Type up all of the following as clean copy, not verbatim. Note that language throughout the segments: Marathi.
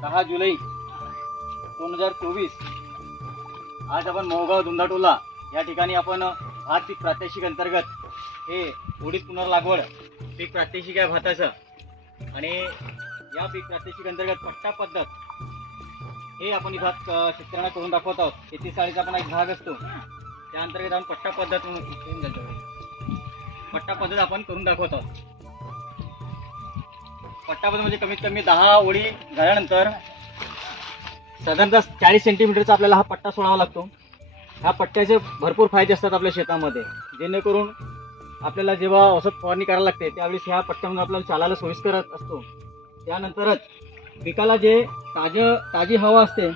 10 जुलै 2024 आज आपण मोहगाव धुंदाटोला या ठिकाणी आपण भात पीक प्रात्यक्षिक अंतर्गत हे उडीद पुनर्लागवड पीक प्रात्यक्षिक आहे भाताचं. आणि या पीक प्रात्यक्षिक अंतर्गत पट्टा पद्धत हे आपण इथं शेतकऱ्यांना करून दाखवत आहोत. शेतीशाळेचा पण एक भाग असतो, त्या अंतर्गत आपण पट्टा पद्धत आपण करून दाखवत आहोत. पट्टा पद्धत म्हणजे कमीत कमी 10 ओळी झाल्यानंतर साधारणतः 40 सेंटीमीटरचा आपल्याला हा पट्टा सोडावा लागतो. ह्या पट्ट्याचे भरपूर फायदे असतात आपल्या शेतामध्ये, जेणेकरून आपल्याला जेव्हा औषध फवारणी करायला लागते त्यावेळेस ह्या पट्ट्यामध्ये आपल्याला चालायला सोयीस्कर असतो. त्यानंतरच पिकाला जे ताजी हवा असते,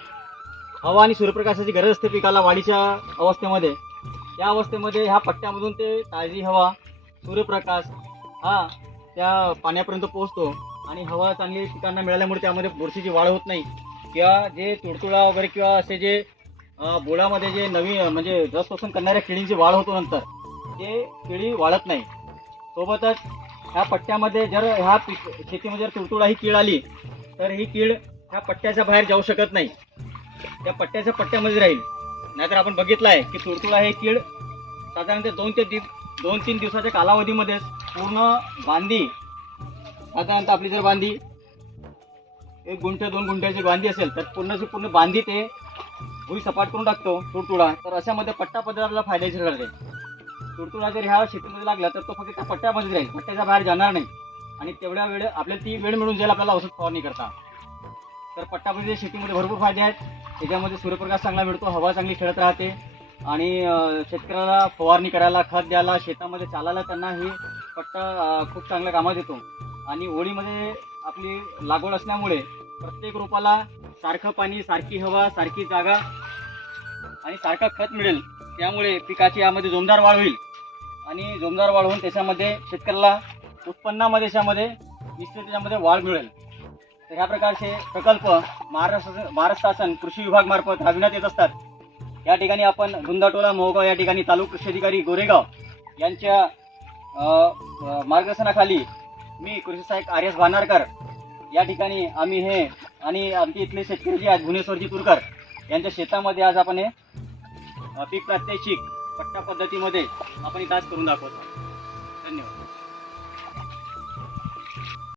हवा आणि सूर्यप्रकाशाची गरज असते पिकाला वाढीच्या अवस्थेमध्ये, त्या अवस्थेमध्ये ह्या पट्ट्यामधून ते ताजी हवा, सूर्यप्रकाश हा त्या पाण्यापर्यंत पोहोचतो आणि हवा चांगली पिकांना मिळाल्यामुळे त्यामध्ये बुरशीची वाढ होत नाही, किंवा जे तुडतुडा वगैरे किंवा असे जे बोळामध्ये जे नवीन म्हणजे रस शोषण करणाऱ्या किडींची वाढ होतो नंतर ते किडी वाढत नाही. सोबतच ह्या पट्ट्यामध्ये जर ह्या शेतीमध्ये जर तुडतुडा ही कीड आली तर ही कीड ह्या पट्ट्याच्या बाहेर जाऊ शकत नाही, त्या पट्ट्यामध्ये राहील. नाहीतर आपण बघितलं आहे की तुडतुडा हे कीड साधारणतः 2-3 दिवसाच्या कालावधीमध्येच पूर्ण बांधी, साधारणतः आपली जर बांधी 1 गुंठ 2 गुंठ्याची बांधी असेल तर पूर्ण बांधी ते भुई सपाट करून टाकतो तुडतुडा. तर अशामध्ये पट्टा पद्धत आपल्याला फायदेशीर ठरते. तुडतुडा जर ह्या शेतीमध्ये लागला तर तो फक्त त्या पट्ट्यामध्ये राहील, पट्ट्याच्या बाहेर जाणार नाही आणि तेवढ्या वेळ आपल्याला ती वेळ मिळून जाईल आपल्याला औषध फवारणी करता. तर पट्टामध्ये शेतीमध्ये भरपूर फायदे आहेत. त्याच्यामध्ये सूर्यप्रकाश चांगला मिळतो, हवा चांगली खेळत राहते आणि शेतकऱ्याला फवारणी करायला, खत द्यायला, शेतामध्ये चालायला त्यांना ही पट्टा खूप चांगल्या कामात येतो. आणि ओळीमध्ये आपली लागवड असल्यामुळे प्रत्येक रोपाला सारखं पाणी, सारखी हवा, सारखी जागा आणि सारखं खत मिळेल. त्यामुळे पिकाची यामध्ये जोमदार वाढ होईल आणि जोमदार वाढ होऊन त्याच्यामध्ये शेतकऱ्याला उत्पन्नामध्ये त्याच्यामध्ये वाढ मिळेल. तर ह्या प्रकारचे प्रकल्प महाराष्ट्र शासन कृषी विभाग मार्फत राबविण्यात येत असतात. या ठिकाणी आपण धुंदाटोला मोहगाव या ठिकाणी तालुका कृषी अधिकारी गोरेगाव यांच्या मार्गदर्शनाखाली मी कृषी सहाय्यक आर.एस. भानारकर या ठिकाणी आम्ही हे आणि आमचे इथले शेतकरी जे आहेत भुवनेश्वरजी तुरकर यांच्या शेतामध्ये आज आपण हे पीक प्रात्यक्षिक पट्टा पद्धतीमध्ये आपण इथं आज करून दाखवतो. धन्यवाद.